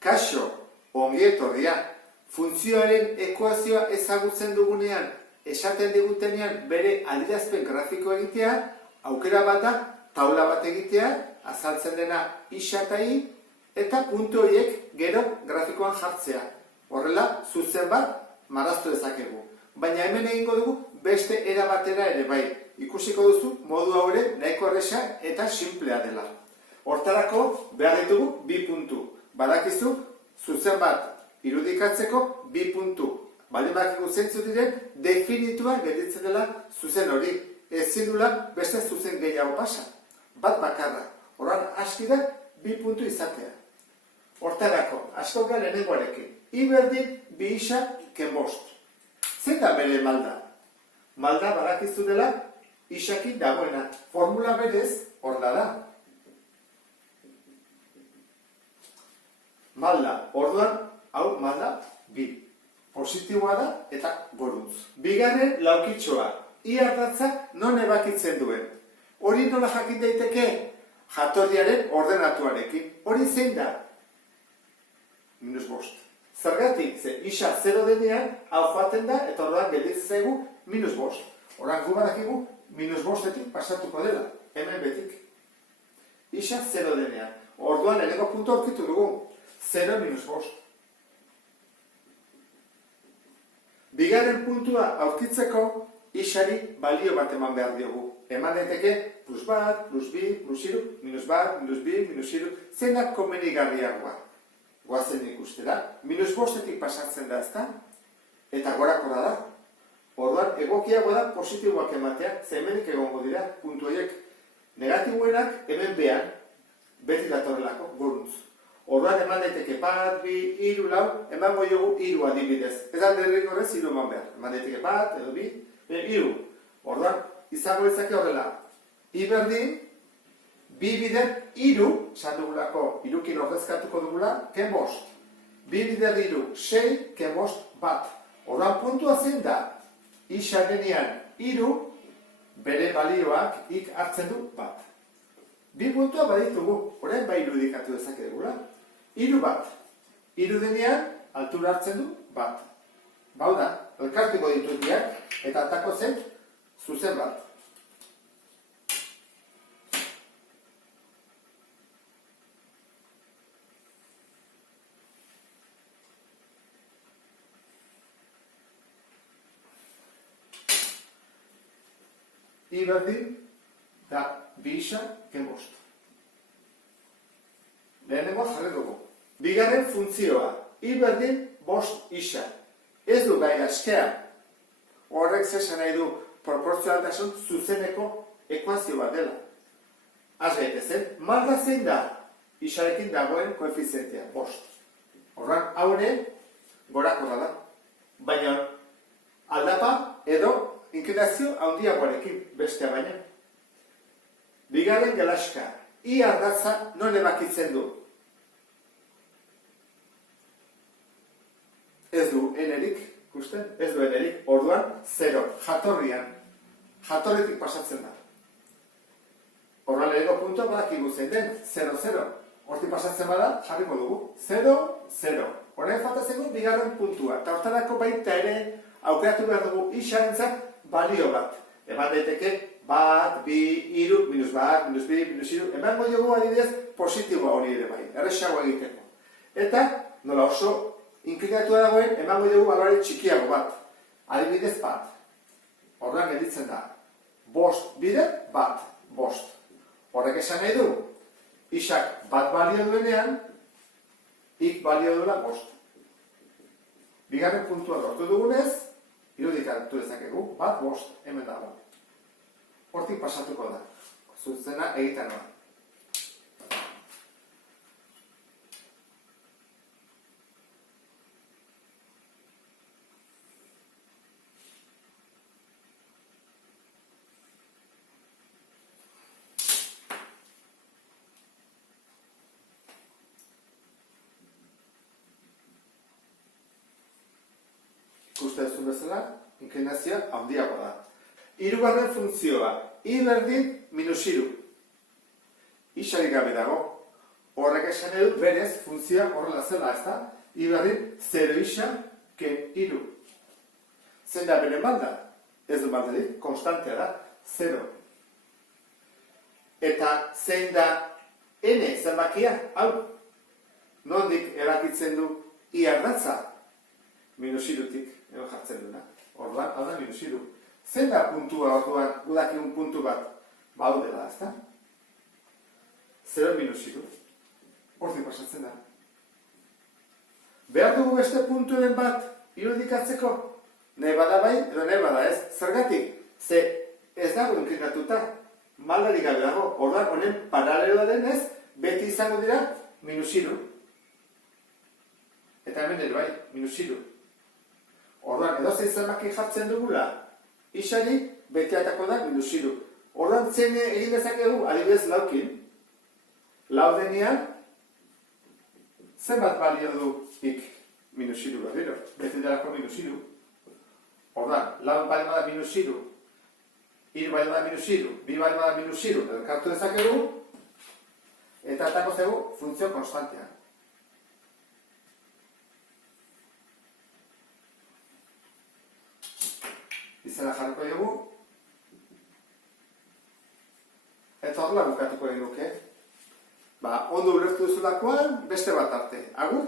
Kaixo, ongi etorria, funtzioaren ekuazioa ezagutzen dugunean, esaten digutenean bere adierazpen grafiko egitea, aukera bat da, taula bat egitea, azaltzen dena isa eta i, eta puntu horiek gero grafikoan jartzea. Horrela, zuzen bat marraztu dezakegu. Baina hemen egingo dugu beste era batera ere bai. Ikusiko duzu modu haure nahiko erresa eta simplea dela. Hortarako behar ditugu bi puntu. Badakizu, zuzen bat irudikatzeko bi puntu. Baldin badakigu zeintzu diren, definitua gelditzen dela zuzen hori. Ezin dula beste zuzen gehiago pasa. Bat bakarra. Horran aski da bi puntu izatea. Hortarako, asko gara lehenengoarekin. I berdin bi isa ken bost. Zein da bere malda? Malda badakizu dela isakin dagoena. Formula berez horla da. Malda, orduan, hau malda bi. Positiboa da eta goruntz. Bigarren laukitxoa. I ardatzak non ebakitzen duen. Hori nola jakin daiteke? Jatorriaren ordenatuarekin. Hori zein da? Minus bost. Zergatik, ze isa 0 denean, hau joaten da, eta orduan gelditzen zaigu minus bost. Horan gu badakigu minus bostetik pasatuko dela, hemen betik. Isa 0 denean. Orduan lehenengo puntu aurkitu dugu. 0 minus bost. Bigarren puntua aurkitzeko isari balio bat eman behar diogu. Eman daiteke plus bat, plus bi, plus iru, minus bat, minus bi, minus iru. Zein da komenigarriagoa? Goazen ikustera. Minus bostetik pasatzen da ezta? Eta gorakorra da. Orduan egokiago da positiboak ematea, ze hemenik egongo dira puntu horiek. Negatiboenak hemen behan, beti datorrelako, goruntz. Orduan eman daiteke bat, bi, iru, lau, emango jogu iru adibidez. Ez da derrik horrez iru eman behar. Eman daiteke bat, edo bi, iru. Orduan, izango ezake horrela. I berdin, bi bider iru, esan dugulako, irukin ordezkatuko dugula, ken bost. Bi bider iru, 6, ken bost, bat. Orduan puntua zein da, isa denean iru, bere balioak ik hartzen du bat. Bi puntua baditugu, orain bai irudikatu dezake dugula. Iru bat. Iru denean, altura hartzen du bat. Bau da, elkartuko ditutiak, eta atako zen, zuzen bat. I berdin da bi isa ken bost. Lehenengo jarri dugu. Bigarren funtzioa. I berdin bost isa. Ez du gai askea. Horrek zesan nahi du proportzionaltasun zuzeneko ekuazio bat dela. Az gaitezen, malda zein da isarekin dagoen koefizientea, bost. Horran haure gorakorra da. Baina aldapa edo inklinazio handiagoarekin bestea baina. Bigarren gelaska. I ardatza non ebakitzen du? Ez du enerik, ikusten? Ez du enerik. Orduan, 0. Jatorrian. Jatorritik pasatzen da. Orduan lehenengo puntua badakigu zein den. 0, 0. Hortik pasatzen bada, jarriko dugu. 0, 0. Horrein faltatzen du bigarren puntua. Eta hortarako baita ere aukeratu behar dugu isarentzat balio bat. Eman daiteke bat, bi, iru, minus bat, minus bi, minus iru. Eman goiogu adibidez positiboa hori ere bai. Erresago egiteko. Eta nola oso inklinatua dagoen eman goiogu balore txikiago bat. Adibidez bat. Horrean gelditzen da. Bost bider, bat, bost. Horrek esan nahi du. Isak bat balio duenean, ik balio duela bost. Bigarren puntua lortu dugunez, irudikatu dezakegu, bat, bost, hemen dago. Hortik pasatuko da. Zuzena egiten noa. Ikusten zuen bezala, inklinazioa handiago da. Hirugarren funtzioa, I berdin minus iru. Isarik gabe dago. Horrek esan edu, berez, funtzioa horrela zela, ez da? I berdin, 0 isa, ken iru. Zein da beren balda? Ez du baldarik, konstantea da, 0. Eta zein da n zenbakia? Hau, nondik erakitzen du i ardatza? Minusirutik, egon jartzen duna. Orduan, hau da minusiru. Zein da puntua orduan, udakiun puntu bat? Ba, hau dela, ez da? 0 minusiru. Hortik pasatzen da. Behar dugu beste punturen bat irudikatzeko? Nahi bada bai, edo nahi bada ez. Zergatik? Ze ez dago inklinatuta. Maldarik gabe dago. Orduan, honen paraleloa denez, beti izango dira minusiru. Eta hemen ere bai, minusiru. Orduan, edo zein zenbaki jartzen dugula, isari, beti atako da minusiru. Orduan, zein egin dezakegu, adibidez laukin. Lau denean, zenbat balio du ik minusiru berriro. Beti delako minusiru. Orduan, lau balio da minusiru, hiru balio da minusiru, bi balio da minusiru, elkartu dezakegu, eta atako zegu funtzio konstantea. Izena jarriko dugu, eta horrela bukatuko egin duke. Ba, ondo ulertu duzulakoan, beste bat arte. Agur?